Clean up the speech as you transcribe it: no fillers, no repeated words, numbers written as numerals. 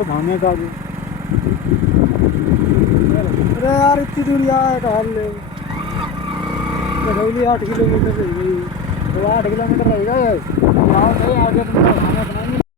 Kilometre धामे का भी। अरे यार इतनी दूर यहाँ है कहाँ ले, 8 किलोमीटर रह गई, तो 8 किलोमीटर रहेगा। यहाँ से आगे तुम धामे बनाएंगे।